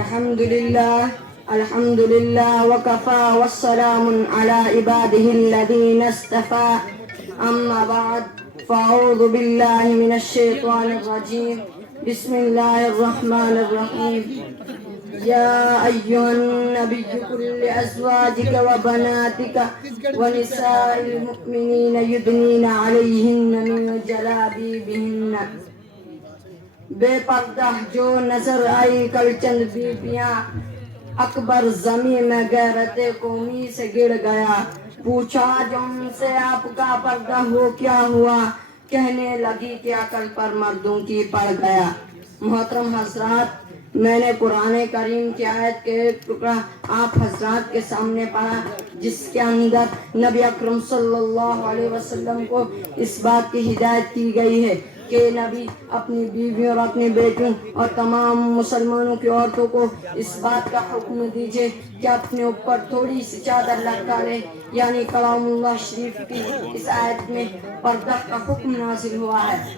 الحمد لله وكفى والسلام على عباده الذين اصطفى أما بعد فأعوذ بالله من الشيطان الرجيم بسم الله الرحمن الرحيم يا أيها النبي قل لأزواجك وبناتك ونساء المؤمنين يدنين عليهن من جلابيبهن بے پردہ جو نظر آئی کل چند بیبیاں اکبر زمین میں غیرت قومی سے گر گیا پوچھا جو ان سے آپ کا پردہ ہو کیا ہوا کہنے لگی کہ عقل پر مردوں کی پڑ گیا محترم حضرات میں نے قرآن کریم کی آیت کے ایک ٹکڑا آپ حضرات کے سامنے پڑھا جس کے اندر نبی اکرم صلی اللہ علیہ وسلم کو اس بات کی ہدایت کی گئی ہے کہ نبی اپنی بیویوں اور اپنے بیٹوں اور تمام مسلمانوں کی عورتوں کو اس بات کا حکم دیجئے کہ اپنے اوپر تھوڑی سی چادر لٹکا لے یعنی کلام اللہ شریف کی اس آیت میں پردہ کا حکم نازل ہوا ہے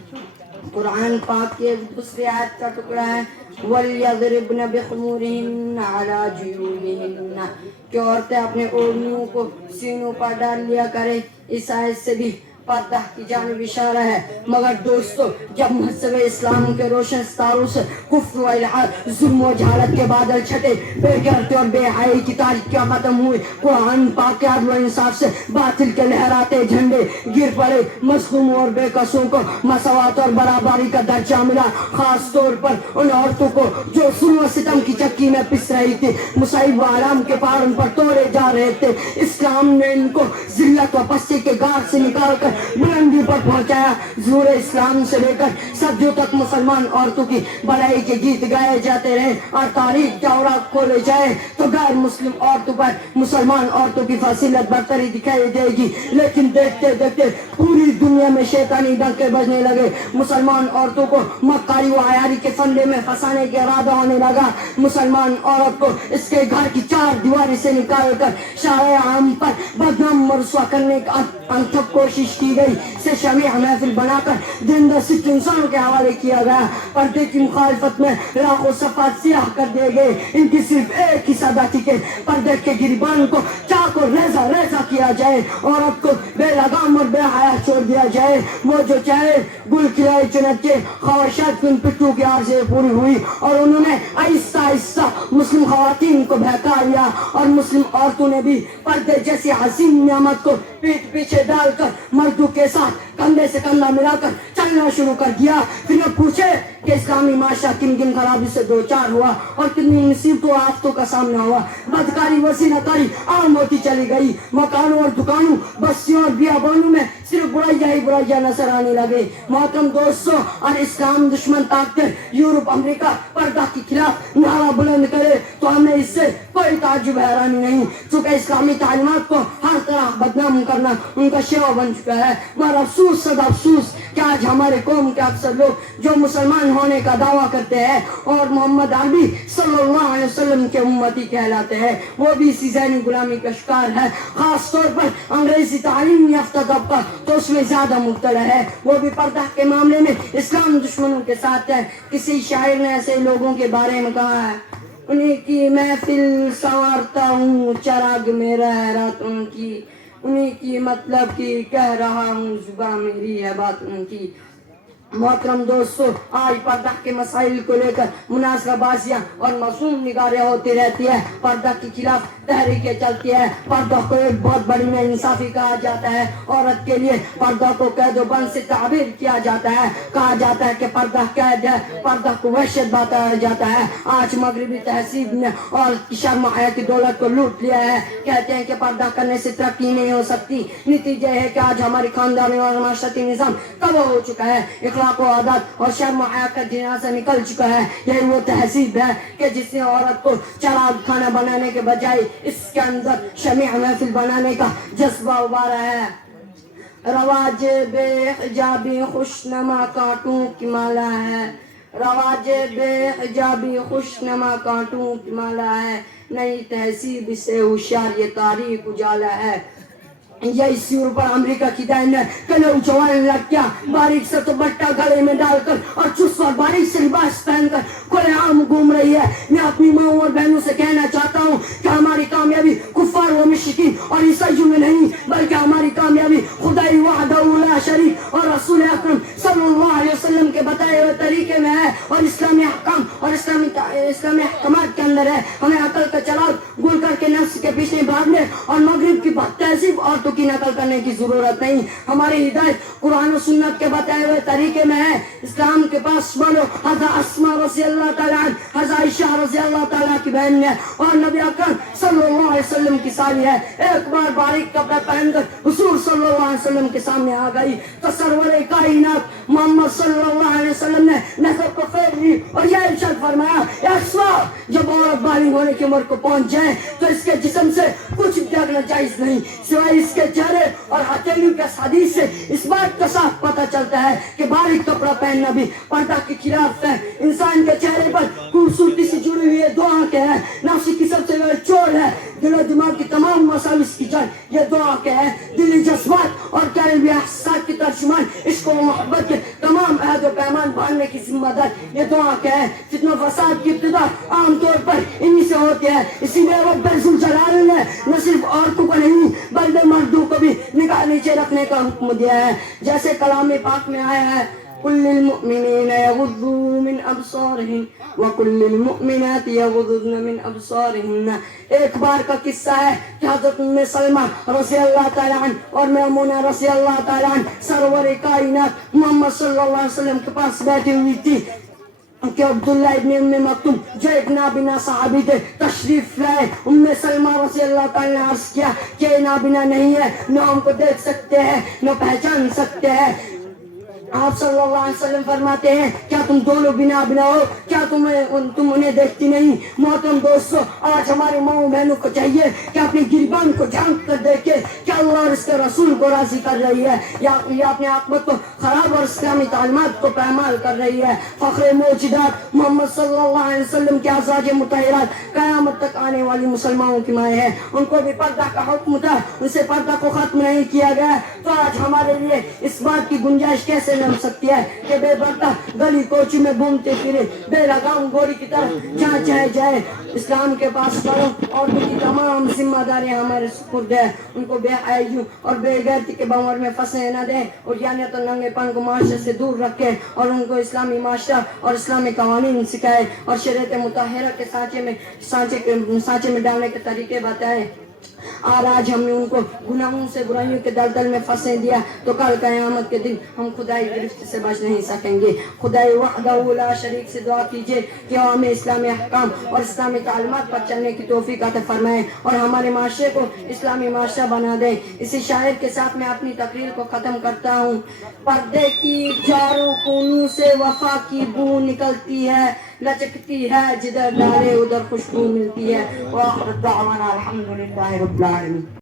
قرآن پاک کی دوسری آیت کا ٹکڑا ہے وَلْيَضْرِبْنَ بِخُمُورِهِنَّ عَلَى جُيُوبِهِنَّ کہ عورتیں اپنے اوڑھنیوں کو سینوں پر ڈال لیا کرے اس آیت سے بھی پردہ کی جانب اشارہ ہے مگر دوستو جب مذہب اسلام کے روشن ستاروں سے کفر و الحاد ظلم و جہالت کے بادل چھٹے بے غیرتی اور بے حیائی کی تاریکیاں ختم ہوئی قرآن پاک کے عدل و انصاف سے باطل کے لہراتے جھنڈے گر پڑے مظلوموں اور بے قصوں کو مساوات اور برابری کا درجہ ملا خاص طور پر ان عورتوں کو جو ظلم و ستم کی چکی میں پس رہی تھی مصائب و آرام کے پہاڑ ان پر توڑے جا رہے تھے اسلام نے ان کو ذلت و پستی کے گار سے نکال کر بلندی پر پہنچایا ظہور اسلام سے لے کر صدیوں تک مسلمان عورتوں کی بڑائی کے گیت گائے جاتے رہے اور تاریخ کا اوراق کھولے جائے تو غیر مسلم عورتوں پر مسلمان عورتوں کی فضیلت برتری دکھائی دے گی لیکن دیکھتے دیکھتے پوری دنیا میں شیطانی ڈنکے بجنے لگے مسلمان عورتوں کو مکاری و عیاری کے فندے میں پھنسانے کا ارادہ ہونے لگا مسلمان عورت کو اس کے گھر کی چار دیواری سے نکال کر شارع عام پر بدنام و رسوا کرنے کا انتھک کوشش کی گئی سے شمیع محفل بنا کر زندہ سکھ انسانوں کے حوالے کیا گیا پردے کی مخالفت میں لاکھوں صفحات سیاہ کر دیے گئے ان کی صرف ایک ہی صدا تھی کہ پردے کے گریبان کو چاک اور ریزہ ریزہ کیا جائے عورت کو بے لگام اور بے حیا چھوڑ دیا جائے وہ جو چاہے گل کھلائے چنچے خواہشات کی ان پٹھوں کی عرضیں پوری ہوئی اور انہوں نے آہستہ آہستہ مسلم خواتین کو بہکا لیا اور مسلم عورتوں نے بھی پردے جیسی حسین نعمت کو پیٹ پیچھے ڈال کر مردوں کے ساتھ کندھے سے کندھا ملا کر چلنا شروع کر دیا پھر نہ پوچھے کہ اسلامی معاشرہ کن کن خرابی سے دوچار ہوا اور کتنی مصیبتوں اور آفتوں کا سامنا ہوا بدکاری وسیلہ کاری عام ہوتی چلی گئی مکانوں اور دکانوں بستیوں اور بیابانوں میں صرف برائیاں ہی برائیاں نظر آنے لگے محترم دوستوں اور اسلام دشمن طاقتیں یورپ امریکہ پردہ کے خلاف نعرہ بلند کرے تو ہمیں اس سے کوئی تعجب حیرانی نہیں چونکہ اسلامی تعلیمات کو ہر طرح بدنام کرنا ان کا شیوا بن چکا ہے مگر افسوس صد افسوس کہ آج ہمارے قوم کے اکثر لوگ جو مسلمان ہونے کا دعویٰ کرتے ہیں اور محمد عربی صلی اللہ علیہ وسلم کے امتی کہلاتے ہیں وہ بھی اسی ذہنی غلامی کا شکار ہے خاص طور پر انگریزی تعلیم یافتہ طبقہ تو اس میں زیادہ مبتلا ہے وہ بھی پردہ کے معاملے میں اسلام دشمنوں کے ساتھ ہے کسی شاعر نے ایسے لوگوں کے بارے میں کہا ہے انہیں کی محفل سنوارتا ہوں چراغ میرا ہے رات ان کی انہیں کی مطلب کی کہہ رہا ہوں زباں میری ہے بات ان کی محترم دوستو آج پردہ کے مسائل کو لے کر مناظرہ بازیاں اور معصوم نگاریاں ہوتی رہتی ہے پردہ کے خلاف تحریکیں چلتی ہے پردہ کو ایک بہت بڑی ناانصافی کہا جاتا ہے عورت کے لیے پردہ کو قید و بند سے تعبیر کیا جاتا ہے کہا جاتا ہے کہ پردہ قید ہے پردہ کو وحشت بتایا جاتا ہے آج مغربی تہذیب نے عورت کی شرم حیا کی دولت کو لوٹ لیا ہے کہتے ہیں کہ پردہ کرنے سے ترقی نہیں ہو سکتی نتیجہ ہے کہ آج ہماری خاندانی اور معاشرتی نظام تباہ ہو چکا ہے اخلاق و عادت اور شرم و حیا کا جنازہ نکل چکا ہے یہی وہ تہذیب ہے کہ جس نے عورت کو چراغ کھانا بنانے کے بجائے اس کے اندر شمیع محفل بنانے کا جذبہ ابھارا ہے رواج بے حجابی خوشنما کانٹوں کی مالا ہے رواج بے حجابی خوشنما کانٹوں کی مالا ہے نئی تہذیب سے ہوشیار یہ تاریخ اجالا ہے یا اسی اوپر امریکہ کی دین ہے کہ نوجوان لڑکیاں باریک سے دوپٹہ گلے میں ڈال کر اور چست اور باریک سے لباس پہن کر کھلے عام گھوم رہی ہے. میں اپنی ماؤں اور بہنوں سے کہنا چاہتا ہوں کہ ہماری کامیابی کفار و مشرکین اور عیسائیوں میں نہیں بلکہ ہماری کامیابی خدائی وحدہ لا شریک اور رسول اکرم صلی اللہ علیہ وسلم کے بتائے ہوئے طریقے میں ہے اور اسلامی احکام اور اسلامی احکامات کے اندر ہے. ہمیں عقل کا چراغ گل کر کے نفس کے پیچھے بھاگنے اور مغرب کی بد تہذیب عورتوں کی نقل کرنے کی ضرورت نہیں. ہماری ہدایت قرآن و سنت کے بتائے ہوئے طریقے میں ہے. اسلام کے پاس بولو حضرت اسماء رضی اللہ تعالیٰ عنہ حضرت عائشہ رضی اللہ تعالیٰ کی بہن ہے اور نبی اکرم صلی اللہ علیہ وسلم کی سالی ہے. ایک بار باریک کپڑا پہن کر حضور صلی اللہ علیہ وسلم کے سامنے آ گئی تو سرور کائنات محمد صلی اللہ علیہ وسلم نے نظر کو پھیر لی اور یہ ارشاد فرمایا اے اسماء جب عورت بالغ ہونے کی عمر کو پہنچ جائے تو اس کے جسم سے کچھ دیکھنا جائز نہیں سوائے اس کے چہرے اور ہتھیلیوں کے حدیث سے اس بات کا صاف پتہ چلتا ہے کہ باریک کپڑا پہننا بھی پردہ کے خلاف ہے. انسان کے چہرے پر خوبصورتی سے جڑی ہوئی دو آنکھیں ہیں. نفس کی سب سے بڑی چور ہے. دل و دماغ کی تمام مساوس کی جان یہ دو آنکھیں ہیں. دلی جذبات اور قلبی احساسات کی ترجمان عشق و محبت کے تمام عہد و پیمان باندھنے کی ذمہ دار یہ دو آنکھیں ہیں. فتنہ و فساد کی ابتدا عام طور پر انہی سے ہوتی ہے. اسی لیے رب ذوالجلال نے نہ صرف عورتوں کو نہیں بلکہ مردوں کو بھی نگاہ نیچے رکھنے کا حکم دیا ہے. جیسے کلام پاک میں آیا ہے قل للمؤمنین یغضوا من ابصارہم وقل للمؤمنات یغضضن من ابصارہن. ایک بار کا قصہ ہے کہ حضرت ام سلمہ رضی اللہ تعالیٰ عنہ اور میمونہ رضی اللہ تعالیٰ عنہ سرور کائنات محمد صلی اللہ علیہ وسلم کے پاس بیٹھی ہوئی تھی کہ عبداللہ ابن ام مکتوم جو ایک نابینا صحابی تھے تشریف لائے. ام سلمہ رضی اللہ تعالیٰ نے عرض کیا کہ یہ نابینا نہیں ہے نہ ہم کو دیکھ سکتے ہیں نہ پہچان سکتے ہیں. آپ صلی اللہ علیہ وسلم فرماتے ہیں کیا تم دونوں بنا ہو کیا تم انہیں دیکھتی نہیں. محترم دوستو آج ہمارے ماؤں بہنوں کو چاہیے کہ اپنی گریبان کو جھانک کر دیکھے کہ اللہ اور اس کے رسول کو راضی کر رہی ہے یا اپنے عاقبت کو خراب اور اسلامی تعلیمات کو پامال کر رہی ہے. فخر موجودات محمد صلی اللہ علیہ وسلم کے ازواج مطہرات قیامت تک آنے والی مسلمانوں کی مائیں ہیں. ان کو بھی پردہ کا حکم تھا ان سے پردہ کو ختم نہیں کیا گیا. تو آج ہمارے لیے اس بات کی گنجائش کیسے مل سکتی ہے کہ بے پردہ گلی کوچی میں گھومتے پھرے بے لگام گوری کی طرف جہاں چاہے جائے. اسلام کے پاس پڑھو عورتوں کی تمام ذمہ داریاں ہمارے سپرد ہے. ان کو بے حیائی اور بے غیرتی کے بھنور میں پھنسنے نہ دیں اور یعنی تو ننگے پن کو معاشرے سے دور رکھیں اور ان کو اسلامی معاشرہ اور اسلامی قوانین سکھائے اور شریعت مطہرہ کے سانچے میں ڈالنے کے طریقے بتائیں. اور آج ہم نے ان کو گناہوں سے برائیوں کے دلدل میں پھنسے دیا تو کل قیامت کے دن ہم خدائی گرفت سے بچ نہیں سکیں گے. خدائی وحدہ لا شریک سے دعا کیجئے کہ وہ ہمیں اسلامی احکام اور اسلامی تعلیمات پر چلنے کی توفیق عطا فرمائے اور ہمارے معاشرے کو اسلامی معاشرہ بنا دے. اسی شاعر کے ساتھ میں اپنی تقریر کو ختم کرتا ہوں. پردے کی جاروں کونوں سے وفا کی بو نکلتی ہے لچکتی ہے جدھر ڈالے ادھر خوشبو ملتی ہے. وآخر دعوانا الحمدللہ رب العالمین.